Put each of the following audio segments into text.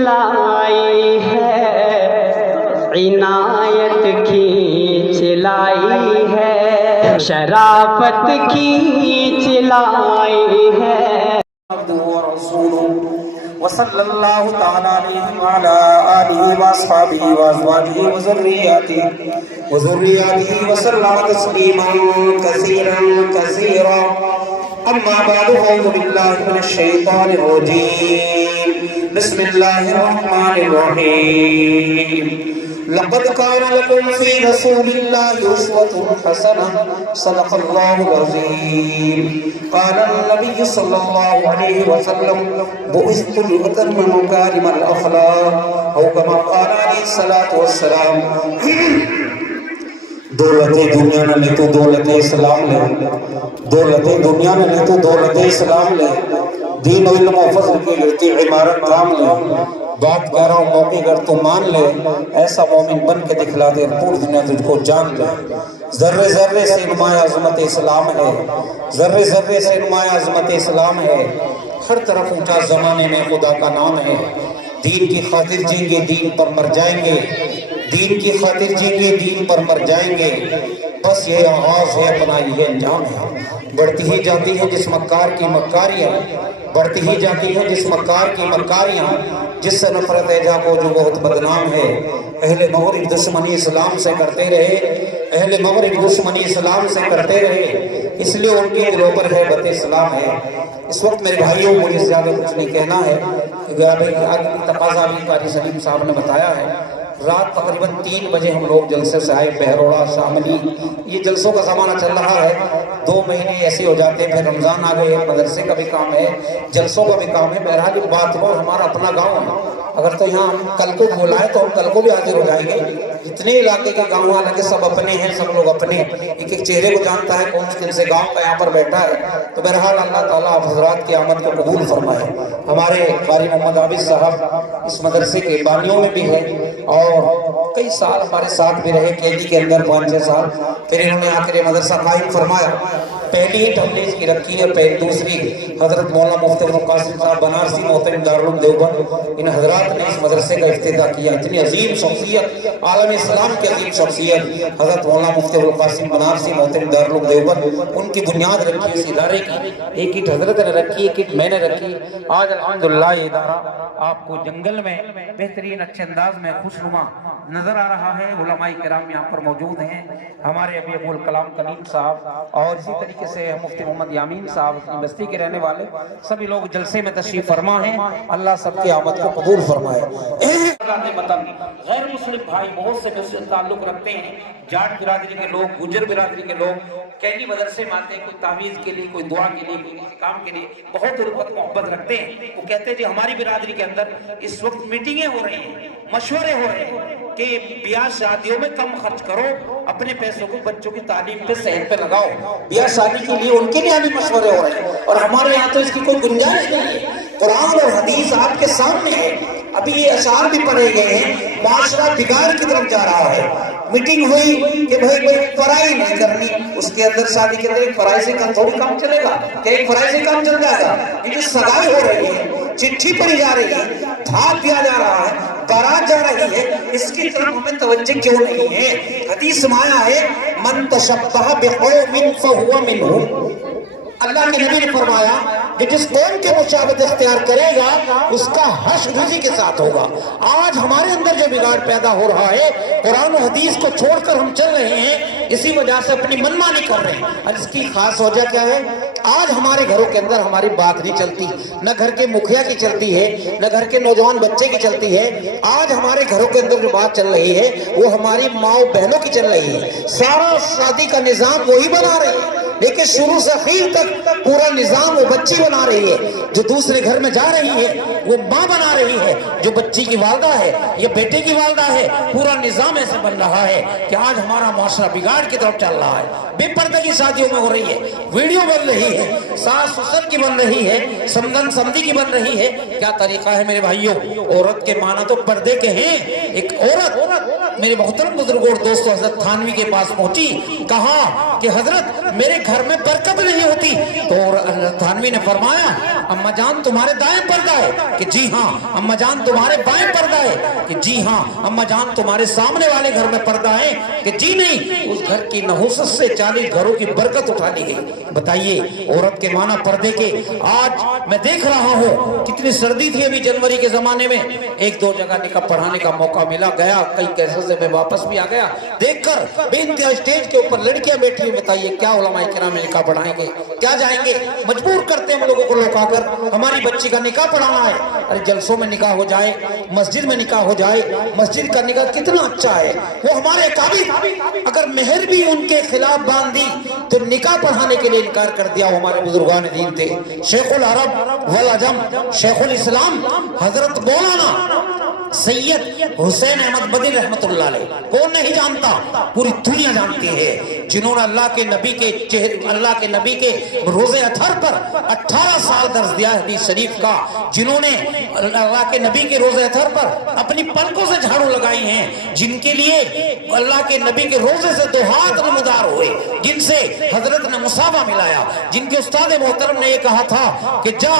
लाई है, इनायत खींच लाई है, शराफत खींच लाई है। वसल्लल्लाहु ताला अलैहि व अला आलिहि व अस्हाबिहि व अज़वाजिहि व ज़ुर्रिय्यातिहि वसल्लम तस्लीमन कसीरा अम्मा बअदु अऊज़ु बिल्लाहि मिनश शैतानिर रजीम बिस्मिल्लाहिर रहमानिर रहीम लक़द कान लकुम फ़ी रसूलिल्लाहि उस्वतुन हसनह सदक़ल्लाहुल अज़ीम क़ाल नबी सल्लल्लाहु अलैहि वसल्लम बुइस्तु लिउतम्मिम मकारिमल अख़लाक़ औ कमा क़ाल अलैहिस्सलातु वस्सलाम। दौलतें दुनिया ने ले तो दौलतें इस्लाम ले, दौलतें दुनिया ने ले तो दौलतें इस्लाम ले, दीन और इल्म और फज़ल की गिरती इमारत काम ले। बात कह रहा हूँ मौके अगर तू मान ले, ऐसा मोमिन बन के दिखला दे पूरी दुनिया तुझको जान ले। ज़र्रे ज़र्रे से नुमाया अज़मत इस्लाम है, ज़र्रे ज़र्रे से नुमाया अज़मत इस्लाम है। हर तरफ ऊंचा ज़माने में खुदा का नाम है। दीन की खातिर जीएंगे, दीन पर मर जाएंगे, दीन की खातिर जीएंगे, दीन पर मर जाएंगे। बस ये आगाज़ है, अपना ये अंजाम है। बढ़ती ही जाती है जिस मक्कार की मक्कारियाँ, बढ़ती ही जाती है जिस मक्कार की मक्कारियाँ, जिससे नफरत है जाको जो बहुत बदनाम है। अहले मग़रिब दुश्मनी इस्लाम से करते रहे, अहले मग़रिब दुश्मनी इस्लाम से करते रहे, इसलिए उनके दिलों पर हैबत इस्लाम है। इस वक्त मेरे भाइयों मुझे ज़्यादा कुछ नहीं कहना है, आगे तकाज़ा भी कारी सलीम साहब ने बताया है। रात तकरीबन 3 बजे हम लोग जलसे से आए, बहरोड़ा शामली, ये जलसों का ज़माना चल रहा है। 2 महीने ऐसे हो जाते हैं, फिर रमज़ान आ गए, मदरसे का भी काम है, जलसों का भी काम है। बहरहाल बात हो, हमारा अपना गांव है। अगर तो यहाँ कल को बुलाए तो हम कल को भी हाजिर हो जाएंगे। जितने इलाके के गाँव वाले सब अपने हैं, सब लोग अपने, एक एक चेहरे को जानता है कौन से दिन से गाँव का यहाँ पर बैठा है। तो बहरहाल अल्लाह ताला आप हज़रात की आमद को कबूल फरमाए। हमारे क़ारी मोहम्मद आबिद साहब इस मदरसे के बानियों में भी है और कई साल हमारे साथ भी रहे, कैदी के अंदर 5-6 साल। फिर इन्होंने आकर ये मदरसा कायम फरमाया। पहली ही तबलीग की रखी है, पहली दूसरी हज़रत मौलाना मुफ्ती अबुल कासिम साहब बनारसी मोहतरम दारुल देवबंद, इन हज़रात ने इस मदरसे का इफ्तिताह किया। इतनी अजीम शख्सियत, आलम इस्लाम की अजीम शख्सियत हज़रत मौलाना मुफ्ती अबुल कासिम बनारसी मोहतरम दारुल देवबंद, उनकी बुनियाद रखी इस इदारे की। एक ईंट हज़रत ने रखी, एक ईंट मैंने रखी। आज अल्हम्दुलिल्लाह ये इदारा आपको जंगल में बेहतरीन अच्छे अंदाज में खुशनुमा नजर आ रहा है। उलमाए किराम यहाँ पर मौजूद हैं, हमारे अभी अबुल कलाम कलीम साहब और इसी तरीके से मुफ्ती मोहम्मद यामीन साहब अपनी बस्ती के रहने वाले सभी लोग जलसे में तशरीफ फरमा हैं। अल्लाह सबकी आमद को कबूल फरमाए। गैर मुस्लिम भाई बहुत से मुझसे ताल्लुक रखते हैं, जाट बिरादरी के लोग, गुजर बिरादरी के लोग कैनी मदरसे में आते हैं, कोई तावीज़ के लिए, कोई दुआ के लिए, कोई किसी काम के लिए बहुत उल्फत मोहब्बत रखते हैं। वो कहते हैं जी हमारी बिरादरी के अंदर इस वक्त मीटिंगें हो रही हैं, मशवरे हो रहे हैं कि ब्याह शादियों में कम खर्च करो, अपने पैसों को बच्चों की तालीम पे, सेहत पे लगाओ। ब्याह शादी के लिए उनके लिए भी मशवरे हो रहे हैं और हमारे यहाँ तो इसकी कोई गुंजाइश नहीं है। कुरान और हदीस आपके सामने है। अभी ये अशार भी पढ़े गए हैं, माशरा बिगाड़ की तरफ जा रहा है। मीटिंग हुई कि भाई पढ़ाई नहीं करनी, उसके अंदर शादी के अंदर एक पढ़ाई से काम थोड़ी काम चलेगा, क्या एक पढ़ाई से काम चल जाएगा? ये जो सगाई हो रही है, चिट्ठी पढ़ी जा रही है, भाग दिया जा रहा है, बारात जा रही है, इसकी तरफ हमें तवज्जो क्यों नहीं है? हदीस में आया है मन तशब्बह बिक़ौमिन फहुवा मिनहुम। अल्लाह के नबी ने फरमाया कि जिस कौम के मुशाबहत इख्तियार करेगा उसका हश्र उसी के साथ होगा। आज हमारे अंदर जो बिगाड़ पैदा हो रहा है, कुरान और हदीस को छोड़कर हम चल रहे हैं, इसी वजह से अपनी मनमानी कर रहे हैं। और इसकी खास वजह क्या है? आज हमारे घरों के अंदर हमारी बात नहीं चलती, न घर के मुखिया की चलती है, न घर के नौजवान बच्चे की चलती है। आज हमारे घरों के अंदर जो बात चल रही है वो हमारी माँ बहनों की चल रही है। सारा शादी का निजाम वही बना रही है, लेकिन शुरू से आखिर तक पूरा निजाम वो बच्ची बना रही है। जो दूसरे घर में जा रही है वो माँ बना रही है, जो बच्ची की वालदा है या बेटे की वालदा है। पूरा निजाम ऐसे बन रहा है कि आज हमारा माशरा बिगाड़ की तरफ चल रहा है। बेपर्दे की शादियों में हो रही है, वीडियो बन रही है, सास ससुर की बन रही है, समधन समधी की बन रही है। क्या तरीका है मेरे भाइयों? औरत के माना तो पर्दे के हैं। एक औरत मेरे मोहतरम बुजुर्गों और दोस्तों हजरत थानवी के पास पहुंची, कहा کہ حضرت میرے گھر میں برکت نہیں ہوتی، تو تھانوی نے فرمایا اما جان تمہارے دائیں پردہ ہے، کہ جی ہاں۔ اما جان تمہارے بائیں پردہ ہے، کہ جی ہاں۔ اما جان تمہارے سامنے والے گھر میں پردہ ہے، کہ جی نہیں۔ اس گھر کی نحوست سے 40 گھروں کی برکت اٹھا لی گئی۔ بتائیے عورت کے معنی پردے کے۔ آج میں دیکھ رہا ہوں کتنی سردی تھی ابھی جنوری کے زمانے میں، ایک دو جگہ نکاح پڑھانے کا موقع ملا، گیا کئی کیسے سے میں واپس بھی آ گیا دیکھ کر بے انتہا اسٹیج کے اوپر لڑکیاں بیٹھی ہیں۔ بتائیے کیا علماء کرام میں نکاح پڑھائیں گے؟ کیا جائیں گے؟ مجبور کرتے ہیں ہم لوگوں کو لوکا کر ہماری بچی کا نکاح پڑھانا ہے۔ ارے جلسوں میں نکاح ہو جائے، مسجد میں نکاح ہو جائے، مسجد کا نکاح کتنا اچھا ہے۔ وہ ہمارے اکابر اگر مہر بھی ان کے خلاف باندھ دی تو نکاح پڑھانے کے لیے انکار کر دیا۔ وہ ہمارے بزرگان دین تھے، شیخ العرب والعجم، شیخ الاسلام حضرت مولانا سید حسین احمد مدنی رحمت اللہ علیہ۔ کون نہیں جانتا؟ پوری دنیا جانتی ہے، جنہوں نے اللہ کے نبی کے روزے اطہر پر 18 سال درس دیا حدیث شریف کا، جنہوں نے اللہ کے نبی کے روزے اطہر پر اپنی پلکوں سے جھاڑو لگائی ہیں، جن کے لیے اللہ کے نبی کے روزے سے 2 ہاتھ نمودار ہوئے، جن سے حضرت نے مصابہ ملایا، جن کے استاد محترم نے یہ کہا تھا کہ جا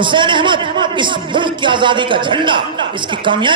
حسین احمد، اس ملک کی آزادی کا جھنڈا، اس کی کامیابی،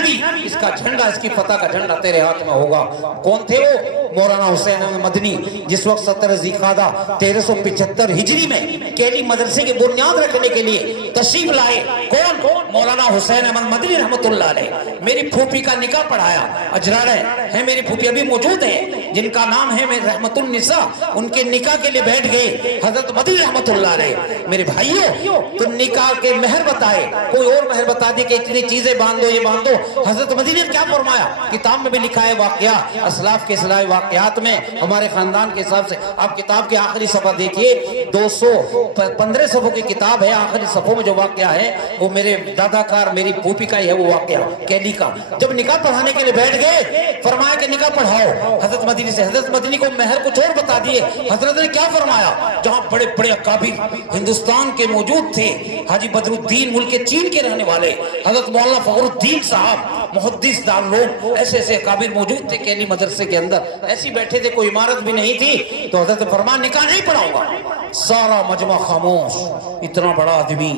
اس کا جھنڈا، اس کی فتح کا جھنڈا تیرے ہاتھ میں ہوگا۔ کون تھے وہ؟ مولانا حسین احمد مدنی، جس وقت 17 ذوالقعدہ 1375 ہجری میں کیلی مدرسے کی بنیاد رکھنے کے لیے تشریف لائے۔ کون؟ مولانا حسین احمد مدنی رحمت اللہ علیہ۔ میری پھوپھی کا نکاح پڑھایا، اجراڑے ہیں میری پھوپھی ابھی موجود ہیں جن کا نام ہے رحمت النساء، ان کے نکاح کے لیے بیٹھ گئے حضرت مدنی رحمت اللہ علیہ۔ میرے بھائیوں تو نکاح کے مہر بتائے، کوئی اور مہر بتا دی کہ اتنی چیزیں باندھو، یہ باندھو۔ حضرت مدنی نے کیا فرمایا؟ کتاب میں بھی لکھا ہے واقعہ اسلاف کے اصلاحی واقعات میں ہمارے خاندان کے حساب سے۔ آپ کتاب کے آخری صفحہ دیکھیے، 215 صفحوں کی کتاب ہے، آخری صفحوں میں جو واقعہ ہے وہ میرے دادا کار میری پھوپھی کا ہی ہے وہ واقعہ کیلی کا۔ جب نکاح پڑھانے کے لیے بیٹھ گئے، فرمایا کہ نکاح پڑھاؤ حضرت مدنی سے۔ حضرت مدنی کو مہر کچھ اور بتا دیے، حضرت نے کیا فرمایا؟ جہاں بڑے بڑے اکابر ہندوستان کے موجود تھے، حاجی بدر الدین ملک چین کے رہنے والے، حضرت مولانا فخر الدین صاحب محدث دارالعلوم، ایسے ایسے اکابر موجود تھے کیلی مدرسے کے اندر، ایسی بیٹھے تھے، کوئی عمارت بھی نہیں تھی۔ تو حضرت فرمایا نکاح نہیں پڑھاؤں گا۔ سارا مجمع خاموش، اتنا بڑا آدمی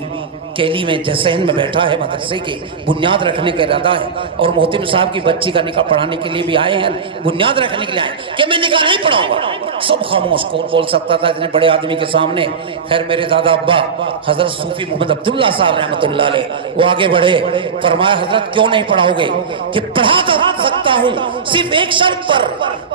کیلی میں صحن میں بیٹھا ہے، مدرسے کے بنیاد رکھنے کا ارادہ ہے، اور محتم صاحب کی بچی کا نکاح پڑھانے کے لیے بھی آئے ہیں، بنیاد رکھنے کے لیے آئے ہیں کہ میں نکاح نہیں پڑھاؤں گا۔ سب خاموش، کون بول سکتا تھا اتنے بڑے آدمی کے سامنے؟ خیر میرے دادا ابا حضرت صوفی محمد عبداللہ صاحب رحمت اللہ علیہ وہ آگے بڑھے، فرمایا حضرت کیوں نہیں پڑھاؤ گے؟ کہ پڑھا تو سکتا ہوں صرف ایک شرط پر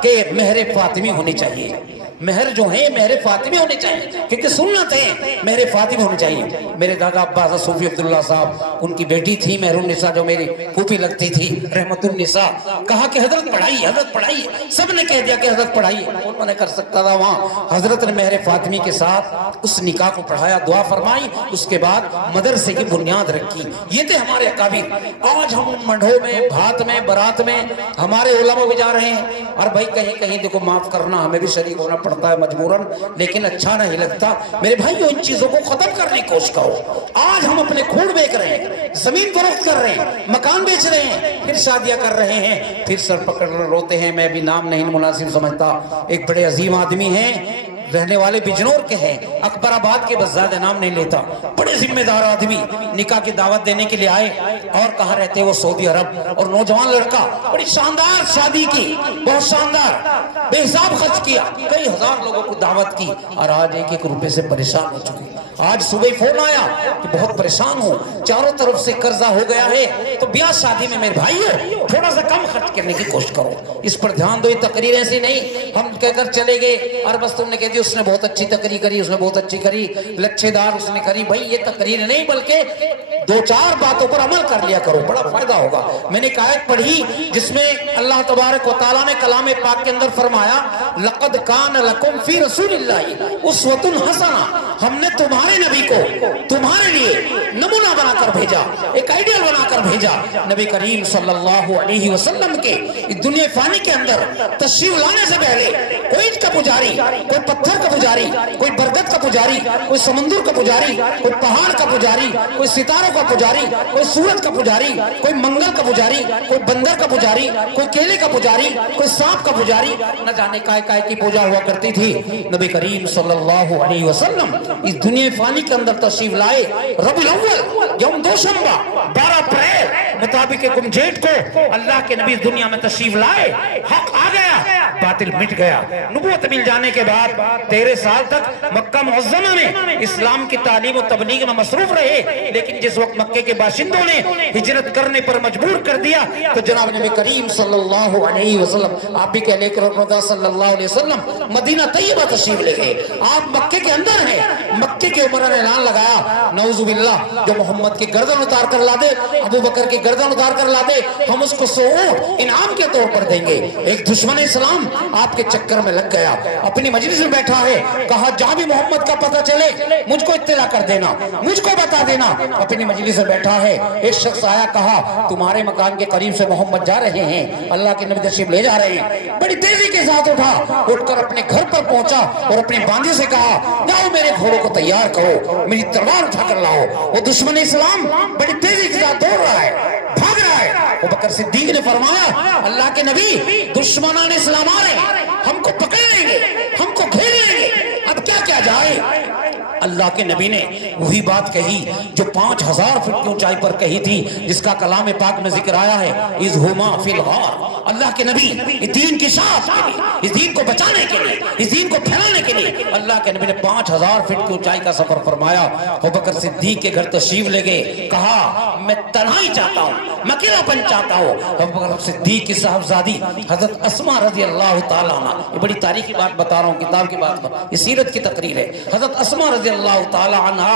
کہ مہر فاطمی ہونی چاہیے، مہر جو ہے مہر فاطمی ہونی چاہیے، کیونکہ سنت ہے مہر فاطمی ہونی چاہیے۔ میرے دادا ابا حضرت صوفی عبداللہ صاحب، ان کی بیٹی تھی مہر النساء جو میری پھوپھی لگتی تھی رحمت النساء، کہا کہ حضرت پڑھائیے، حضرت پڑھائیے، سب نے کہہ دیا کہ حضرت پڑھائیے، کون منع کر سکتا تھا وہاں؟ حضرت نے مہر فاطمی کے ساتھ اس نکاح کو پڑھایا، دعا فرمائی، اس کے بعد مدرسے کی بنیاد رکھی۔ یہ تھے ہمارے اکابر۔ آج ہم منڈھوں میں، بھات میں، برات میں ہمارے علماء بھی جا رہے ہیں، اور بھائی کہیں کہیں دیکھو معاف کرنا ہمیں بھی شریک ہونا پڑتا ہے مجبوراً، لیکن اچھا نہیں لگتا۔ میرے بھائیو ان چیزوں کو ختم کرنے کی کوشش کرو۔ آج ہم اپنے خون بیچ رہے ہیں، زمین فروخت کر رہے ہیں، مکان بیچ رہے ہیں، پھر شادیاں کر رہے ہیں، پھر سر پکڑ کر روتے ہیں۔ میں بھی نام نہیں مناسب سمجھتا، ایک بڑے عظیم آدمی ہیں، رہنے والے بجنور کے ہیں، اکبر آباد کے، بس زیادہ نام نہیں لیتا، بڑے ذمہ دار آدمی، نکاح کی دعوت دینے کے لیے آئے، اور کہاں رہتے وہ سعودی عرب، اور نوجوان لڑکا، بڑی شاندار شادی کی، بہت شاندار، بے حساب خرچ کیا، کئی ہزار لوگوں کو دعوت کی، اور آج 1-1 روپے سے پریشان ہو چکے۔ آج صبح فون آیا کہ بہت پریشان ہوں، چاروں طرف سے قرضہ ہو گیا ہے، تو بیاہ شادی میں میرے بھائیو تھوڑا سا کم خرچ کرنے کی کوشش کرو، اس پر دھیان دو۔ یہ تقریر ایسی نہیں ہم کہہ کر چلے گئے اور بس تم نے کہہ دیا اس نے بہت اچھی تقریر کری، اس نے بہت اچھی کری، لچھے دار اس نے کری۔ بھائی یہ تقریر نہیں، بلکہ 2-4 باتوں پر عمل کر لیا کرو، بڑا فائدہ ہوگا۔ میں نے ایک آیت پڑھی جس میں اللہ تبارک و تعالیٰ نے کلام پاک کے اندر فرمایا لقد کان لکم فی رسول اللہ اسوۃ حسنہ، ہم نے تمہارے نبی کو تمہارے لیے نمونہ بنا کر بھیجا، ایک آئیڈیل بنا کر بھیجا۔ نبی کریم صلی اللہ علیہ وسلم کے اس دنیا فانی کے اندر تشریف لانے سے پہلے کوئی اینٹ کا پجاری، کوئی پتھر کا پجاری، کوئی برگد کا پجاری، کوئی سمندر کا پجاری، کوئی پہاڑ کا پجاری، کوئی ستاروں کا پجاری، کوئی سورج کا پجاری، کوئی منگل کا پجاری، کوئی بندر کا پجاری، کوئی کیلے کا پجاری، کوئی سانپ کا پجاری، نہ جانے کائے کائے کی پوجا ہوا کرتی تھی۔ نبی کریم صلی اللہ علیہ وسلم اس دنیا فانی کے اندر تشریف لائے ربیع الاول یوم دوشنبہ 12 اپریل مطابق گمجیٹ کو اللہ کے نبی اس دنیا میں تشریف لائے۔ حق آ گیا، باطل مٹ گیا۔ نبوت مل جانے کے بعد 13 سال تک مکہ معظمہ میں اسلام کی تعلیم و تبلیغ میں مصروف رہے، لیکن جس وقت مکے کے باشندوں نے ہجرت کرنے پر مجبور کر دیا تو جناب نبی کریم صلی اللہ علیہ وسلم، آپ بھی کہہ لے کر صلی اللہ علیہ وسلم مدینہ طیبہ تشریف لے گئے۔ آپ مکے کے اندر ہیں، مکے کے عمرہ نے اعلان لگایا نعوذ باللہ جو محمد کی گردن اتار کر لا دے، ابو بکر کی گردن اتار کر لا دے، ہم اس کو سعود انعام کے طور پر دیں گے۔ ایک دشمن اسلام آپ کے چکر میں لگ گیا، اپنی مجلس میں بیٹھا ہے، کہا جہاں بھی محمد کا پتہ چلے مجھ کو اطلاع کر دینا، مجھ کو بتا دینا۔ اپنی مجلس میں بیٹھا ہے، ایک شخص آیا، کہا تمہارے مکان کے قریب سے محمد جا رہے ہیں، اللہ کے نبی تشریف لے جا رہے ہیں۔ بڑی تیزی کے ساتھ اٹھ کر اپنے گھر پر پہنچا اور اپنے باندی سے کہا جاؤ میرے گھوڑوں کو تیار کرو، میری تلوار اٹھا کر لاؤ۔ وہ دشمن اسلام بڑی تیزی کے ساتھ دوڑ رہا ہے، بھاگ رہا ہے۔ ابو بکر صدیق نے فرمایا اللہ کے نبی دشمنان اسلام آ رہے ہیں، ہم کو پکڑ لیں گے، ہم کو گھیر لیں گے، اب کیا کیا جائے؟ اللہ کے نبی نے وہی بات کہی جو 5000 فٹ کی اونچائی پر کہی تھی، جس کا کلام پاک میں ذکر آیا ہے اذ ہما فی الغار۔ اللہ کے نبی اس دین کی شاخ کے لیے، اس دین کو بچانے کے لیے، اس دین کو پھیلانے کے لیے اللہ کے نبی نے 5000 فٹ کی اونچائی کا سفر فرمایا۔ ابوبکر صدیق کے گھر تشریف لے گئے، کہا میں تنہائی چاہتا ہوں، میں اکیلا پن چاہتا ہوں۔ ابوبکر صدیق کی صاحبزادی حضرت اسماء رضی اللہ تعالیٰ عنہ، یہ بڑی تاریخی بات بتا رہا ہوں، کتاب کی بات، یہ سیرت کی تقریر ہے۔ حضرت اسماء رضی اللہ تعالیٰ عنہ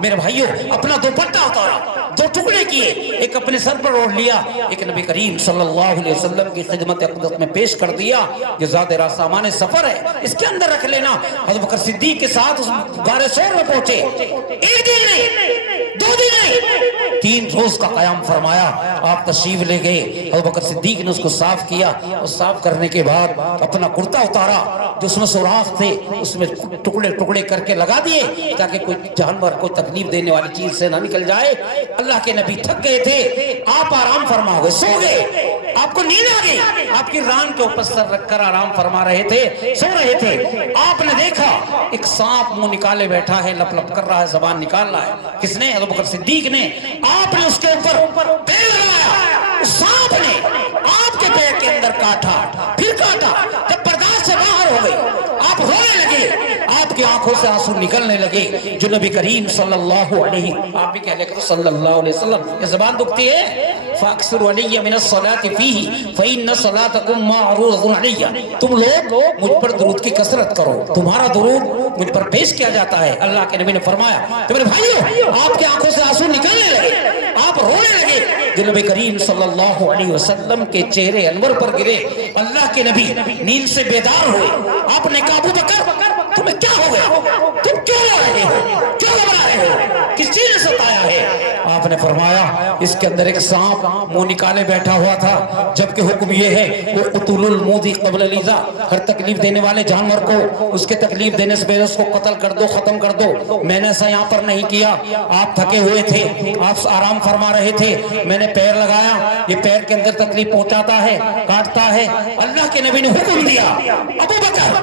میرے بھائیوں اپنا دوپٹہ اتارا، 2 ٹکڑے کیے، ایک اپنے سر پر اوڑھ لیا، ایک نبی کریم صلی اللہ علیہ وسلم کی خدمت اقدس میں پیش کر دیا۔ یہ زاد راہ سامان سفر ہے، اس کے اندر رکھ لینا۔ حضرت بکر صدیق کے ساتھ اس غار ثور میں پہنچے، 1 دن نہیں، 2 دن نہیں، 3 روز کا قیام فرمایا۔ آپ تشریف لے گئے، حضرت بکر صدیق نے اس کو صاف کیا، اور صاف کرنے کے بعد اپنا کرتا اتارا، جو اس میں سوراخ تھے اس میں ٹکڑے ٹکڑے کر کے لگا دیے تاکہ کوئی جانور کوئی تکلیف دینے والی چیز سے نہ نکل جائے۔ اللہ کے نبی تھک گئے تھے، آپ آرام فرما گئے، سو گئے، آپ کو نیند آ گئی، آپ کی ران کے اوپر سر رکھ کر آرام فرما رہے تھے، سو رہے تھے۔ آپ نے دیکھا ایک سانپ منہ نکالے بیٹھا ہے، لپ لپ کر رہا ہے، زبان نکال رہا ہے۔ کس نے؟ ابو بکر صدیق نے۔ آپ نے اس کے اوپر پیر لگایا، اس سانپ نے آپ کے پیر کے اندر کاٹا، پھر کاٹا، جب برداشت سے باہر ہو گئی آپ رونے لگے، آپ کی آنکھوں سے آنسو نکلنے لگے۔ جو نبی کریم صلی اللہ علیہ، آپ بھی کہہ لے کرو صلی اللہ علیہ وسلم، یہ زبان دکھتی ہے، فَأَكْثِرُ عَلَيَّ مِنَ الصَّلَاةِ فِيهِ فَإِنَّ صَلَاتَكُمْ مَعْرُوضٌ عَلَيَّ۔ تم لوگ مجھ پر درود کی کثرت کرو، تمہارا درود مجھ پر پیش کیا جاتا ہے۔ اللہ کے نبی نے فرمایا کہ میرے بھائیو آپ کی آنکھوں سے آنسو نکلنے لگے، آپ رونے لگے۔ جو نبی کریم صلی اللہ علیہ وسلم کے چہرے انور پر گرے، اللہ کے نبی نیند سے بیدار ہوئے۔ آپ نے کہا ابو بکر تمہیں کیا ہو گیا؟ تم کیوں رو رہے ہو؟ کیوں گھبرا رہے ہو؟ کس چیز نے ستایا ہے؟ آپ نے فرمایا اس کے اندر ایک سانپ منہ نکالے بیٹھا ہوا تھا، جبکہ حکم یہ ہے وہ قتل الموذی قبل الیذا، ہر تکلیف دینے والے جانور کو اس کے تکلیف دینے سے پہلے اس کو قتل کر دو، ختم کر دو۔ میں نے ایسا یہاں پر نہیں کیا، آپ تھکے ہوئے تھے، آپ آرام فرما رہے تھے، میں نے پیر لگایا، یہ پیر کے اندر تکلیف پہنچاتا ہے، کاٹتا ہے۔ اللہ کے نبی نے حکم دیا ابو بکر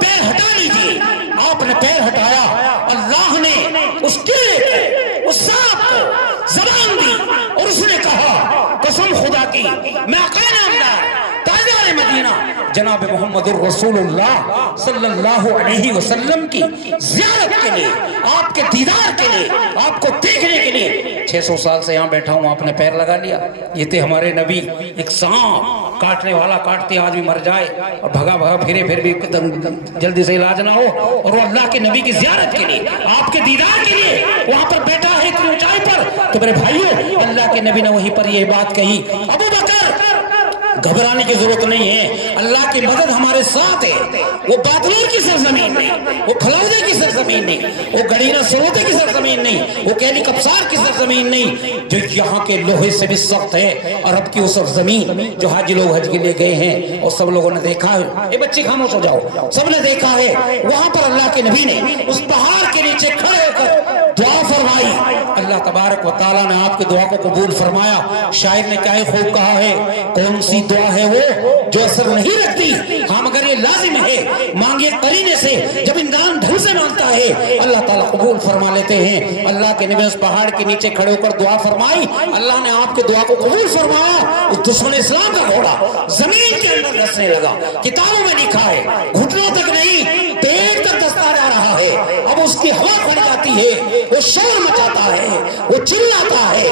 پیر ہٹا لیجیے۔ آپ نے پیر ہٹایا، اللہ نے اس کے اس سانپ کو زبان دی اور اس نے کہا قسم خدا کی میں آقا نامدار تاجدار مدینہ جناب محمد الرسول اللہ صلی اللہ علیہ وسلم کی زیارت کے لیے، آپ کے دیدار کے لیے، آپ کو دیکھنے کے لیے 600 سال سے یہاں بیٹھا ہوں، آپ نے پیر لگا لیا۔ یہ تھے ہمارے نبی، ایک سانپ کاٹنے والا کاٹتے آدمی مر جائے اور بھگا بھگا پھرے پھر بھی جلدی سے علاج نہ ہو، اور وہ اللہ کے نبی کی زیارت کے لیے، آپ کے دیدار کے لیے وہاں پر بیٹھا ہے اتنی اونچائی پر۔ تو میرے بھائیو اللہ کے نبی نے وہیں پر یہ بات کہی ابو بکر घबराने की जरूरत नहीं है, अल्लाह की मदद हमारे साथ है। वो बादलों की सरजमीन नहीं, वो फलौदे की सरजमीन नहीं, वो गड़ीना सरोदे की सरजमीन नहीं, वो कैली कब्सार की सरजमीन नहीं, जो यहाँ के लोहे से भी सख्त है। अरब की वो सरजमीन जो हाजी लोग हज के लिए गए हैं और सब लोगों ने देखा है, ये बच्चे खामोश हो जाओ, सबने देखा है, वहां पर अल्लाह के नबी ने उस पहाड़ के नीचे खड़े होकर दुआ फरमाई। अल्लाह तबारक व तआला ने आपकी दुआ को कबूल फरमाया। शायर ने क्या खूब कहा है, कौन सी दुआ है वो जो असर नहीं रखती, हाँ मगर ये लाजिम है मांगे करीने से, जब इंसान ढंग से मांगता है अल्लाह ताला कबूल फरमा लेते हैं। अल्लाह के नबी उस पहाड़ के नीचे खड़े होकर दुआ फरमाई, अल्लाह ने आपके दुआ को कबूल फरमाया। उस दुश्मन इस्लाम का घोड़ा जमीन के अंदर धंसने लगा, किताबों में लिखा है घुटनों तक नहीं पेट तक धंसता जा रहा है। अब उसकी हवा खड़ी जाती है, वो शोर मचाता है, वो चिल्लाता है,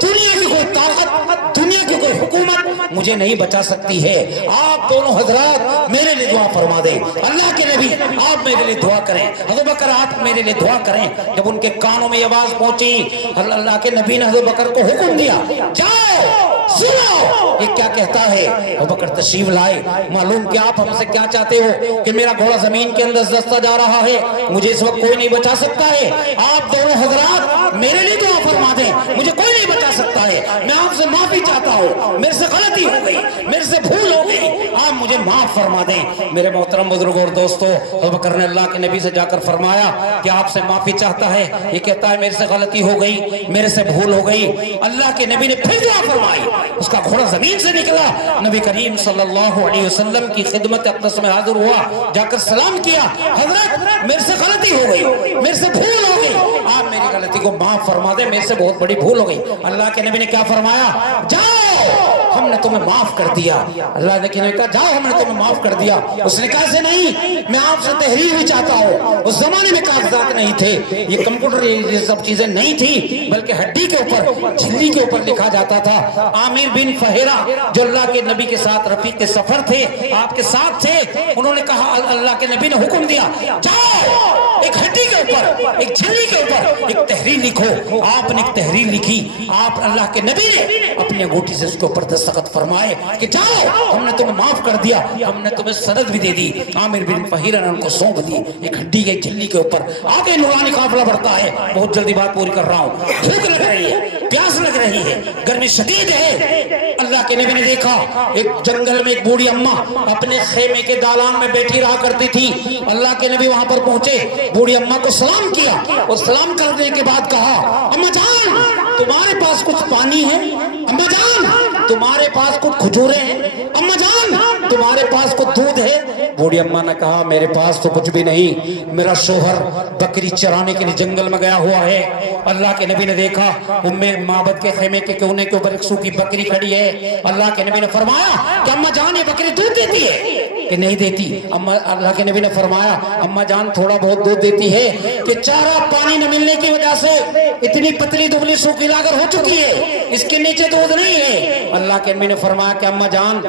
दुनिया की कोई ताकत, दुनिया की कोई हुकूमत मुझे नहीं बचा सकती है। आप दोनों हजरात मेरे लिए दुआ फरमा दें, अल्लाह के नबी आप मेरे लिए दुआ करें, हज़रत बकर आप मेरे लिए दुआ करें। जब उनके कानों में आवाज पहुंची, अल्लाह के नबी ने हज़रत बकर को हुक्म दिया, जाओ सुनो ये क्या कहता है। अबू बकर तशरीफ लाए, मालूम कि आप हमसे क्या चाहते हो कि मेरा घोड़ा जमीन के अंदर धंसता जा रहा है, मुझे इस वक्त कोई नहीं बचा सकता है। आप दोनों हजरात मेरे लिए दुआ फरमा दें, मुझे कोई नहीं बचा सकता है। मैं आपसे माफी चाहता हूँ, मेरे से गलती हो गई, मेरे से भूल हो गई, आप मुझे माफ फरमा दें। मेरे मोहतरम बुजुर्गों और दोस्तों, अबू बकर ने अल्लाह के नबी से जाकर फरमाया कि आपसे माफी चाहता है, ये कहता है मेरे से गलती हो गई, मेरे से भूल हो गई। अल्लाह के नबी ने फिर दुआ फरमाई, उसका घोड़ा जमीन से निकला, नबी करीम सल्लल्लाहु अलैहि वसल्लम की खिदमत अक़दस में हाजिर हुआ, जाकर सलाम किया, हजरत मेरे से गलती हो गई, मेरे से भूल हो गई, आप मेरी गलती को माफ फरमा दे, मेरे से बहुत बड़ी भूल हो गई। अल्लाह के नबी ने क्या फरमाया, जाओ हमने तुम्हें माफ कर दिया। अल्लाह ने कहा जाओ हमने तुम्हें माफ कर दिया। उसने कहा से नहीं, मैं आपसे तहरीर भी चाहता हूँ। उस जमाने में कागजात नहीं थे, ये कंप्यूटर ये सब चीजें नहीं थी, बल्कि हड्डी के ऊपर झिल्ली के ऊपर लिखा जाता था। आमिर बिन फहेरा जो अल्लाह के नबी के साथ रफीक के सफर थे, आपके साथ थे, उन्होंने कहा, अल्लाह के नबी ने हुक्म दिया, जाओ एक हड्डी के ऊपर एक झिल्ली के ऊपर एक तहरीर लिखो। आपने एक तहरीर लिखी, आप अल्लाह के नबी ने अपनी अंगूठी से उसके ऊपर दस्तखत फरमाए कि जाओ हमने तुम्हें माफ कर दिया, हमने तुम्हें सनद भी दे दी। आमिर बिन फहीरा ने उनको सौंप दी एक हड्डी के झिल्ली के ऊपर। आगे नूरानी काफिला बढ़ता है, बहुत जल्दी बात पूरी कर रहा हूँ। भूख लग रही है, प्यास लग रही है, गर्मी शदीद है। अल्लाह के नबी ने देखा एक जंगल में एक बूढ़ी अम्मा अपने खेमे के दालान में बैठी रहा करती थी। अल्लाह के नबी वहां पर पहुंचे, बूढ़ी अम्मा को सलाम किया और सलाम करने के बाद कहा, अम्मा जान तुम्हारे पास कुछ पानी है, अम्मा जान तुम्हारे पास कुछ खजूरें हैं, अम्मा जान तुम्हारे पास कुछ दूध है। बूढ़ी अम्मा ने कहा, मेरे पास तो कुछ भी नहीं, मेरा शोहर बकरी चराने के लिए जंगल में गया हुआ है। अल्लाह के नबी ने देखा उम्मे माबद के खेमे के कोने के ऊपर एक सूखी बकरी खड़ी है। अल्लाह के नबी ने फरमाया कि अम्मा जान ये बकरी दूध देती है कि नहीं देती। अम्मा अल्लाह के नबी ने फरमाया, अम्मा जान थोड़ा बहुत दूध देती है कि चारा पानी न मिलने की वजह से इतनी पतली दुबली सूखी लागर हो चुकी है, इसके नीचे दूध नहीं है। अल्लाह के नबी ने फरमाया कि अम्मा जान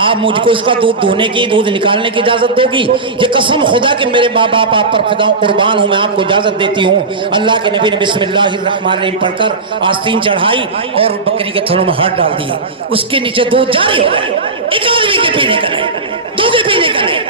आप मुझको इसका दूध धोने की, दूध निकालने की इजाजत दोगी? ये कसम खुदा के मेरे माँ बाप आप पर फिदा कुर्बान हूँ, मैं आपको इजाजत देती हूँ। अल्लाह के नबी ने बिस्मिल्लाहिर्रहमानिर्रहीम पढ़कर आस्तीन चढ़ाई और बकरी के थनों में हाथ डाल दिए, उसके नीचे दूध जारी हो गया। एक आदमी के पीने का नहीं, दो के पीने का नहीं,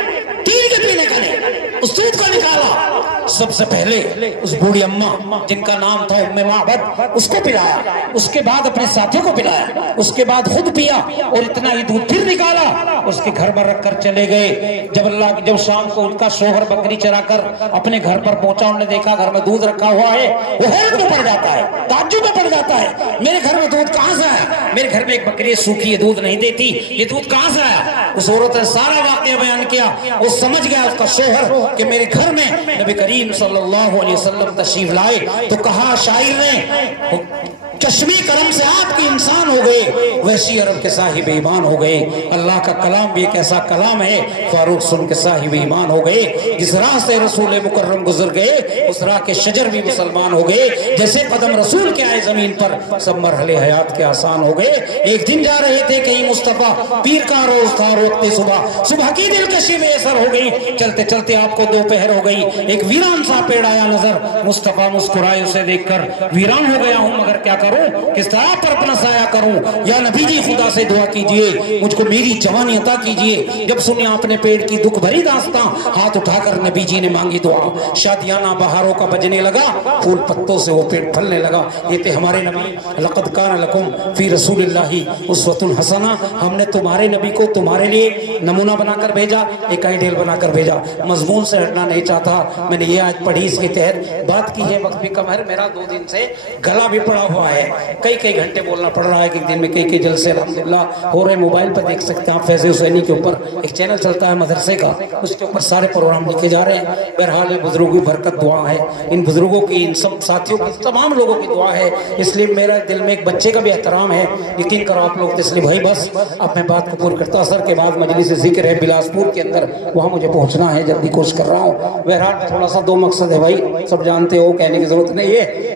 तीन के पीने का नहीं, उस दूध को निकाला। सबसे पहले उस बूढ़ी अम्मा जिनका नाम था उम्मे माबद, उसको पिलाया, उसके बाद अपने साथियों को पिलाया, उसके बाद खुद पिया और इतना ही दूध फिर निकाला, उसके घर पर रखकर चले गए। जब शाम को उनका शोहर बकरी चराकर अपने घर पर पहुंचा, उन्होंने देखा घर में दूध रखा हुआ है, वो हैरत में पड़ जाता है, ताज्जुब में पड़ जाता है, मेरे घर में दूध कहां से आया? मेरे घर में एक बकरी सूखी है, दूध नहीं देती, ये दूध कहां से आया? उस औरत ने सारा वाकया बयान किया। वो समझ गया उसका शोहर कि मेरे घर में नबी करीम सल्लल्लाहु अलैहि वसल्लम तशरीफ लाए। तो कहा शायर ने, चश्मे करम से आपके इंसान हो गए, वैसी अरब के साहिब ईमान हो गए। अल्लाह का कलाम भी एक ऐसा कलाम है, फारूक सुन के साहिब ईमान हो गए। जिस राह से रसूल मुकर्रम गुजर गए, उस राह के शजर भी मुसलमान हो गए। जैसे कदम रसूल के आए जमीन पर, सब मरहले हयात के आसान हो गए। एक दिन जा रहे थे कहीं मुस्तफा, पीर का रोज था, रोकते सुबह, सुबह की दिलकशी में असर हो गई, चलते चलते आपको दोपहर हो गई। एक वीरान सा पेड़ आया नजर, मुस्तफा मुस्कुराए उसे देखकर, वीरान हो गया हूं मगर क्या करूं, किस तरह पर अपना बताया करूं, या नबी जी खुदा से दुआ कीजिए मुझको मेरी जवानी अता कीजिए। जब सुने आपने पेड़ की दुख भरी दास्तां, हाथ उठाकर नबी जी ने मांगी दुआ। शादियाना बहारों का बजने लगा, फूल पत्तों से वो पेड़ फलने लगा। ये थे हमारे नबी। लक़द कान लकुम फी रसूलिल्लाहि उस्वतुन हसना, हमने तुम्हारे नबी को तुम्हारे लिए नमूना बनाकर भेजा, एक आइडियल बनाकर भेजा। मजमून से हटना नहीं चाहता, मैंने ये आज पढ़ी, इसके तहत बात की है। वक्त भी कम है, मेरा 2 दिन से गला भी पड़ा हुआ है, कई घंटे बोलना पड़ रहा है। एक दिन में कई जलसे अल्हम्दुलिल्लाह हो रहे। मोबाइल पर देख सकते हैं आप, फैज़ हुसैनी के ऊपर एक चैनल चलता है मदरसे का, उसके ऊपर सारे प्रोग्राम लिखे जा रहे हैं। बहरहाल बुजुर्गों की बरकत दुआ है, इन बुजुर्गों की, इन सब साथियों की, तमाम लोगों की दुआ है। इसलिए मेरा दिल में एक बच्चे का भी एहतराम है, यकीन करो आप लोग। इसलिए भाई बस अब मैं बात को पूरी करता। असर के बाद मजलिस ज़िक्र है बिलासपुर के अंदर, वहाँ मुझे पहुँचना है, जल्दी कोशिश कर रहा हूँ। बहरहाल थोड़ा सा 2 मकसद है भाई, सब जानते हो, कहने की जरूरत नहीं है।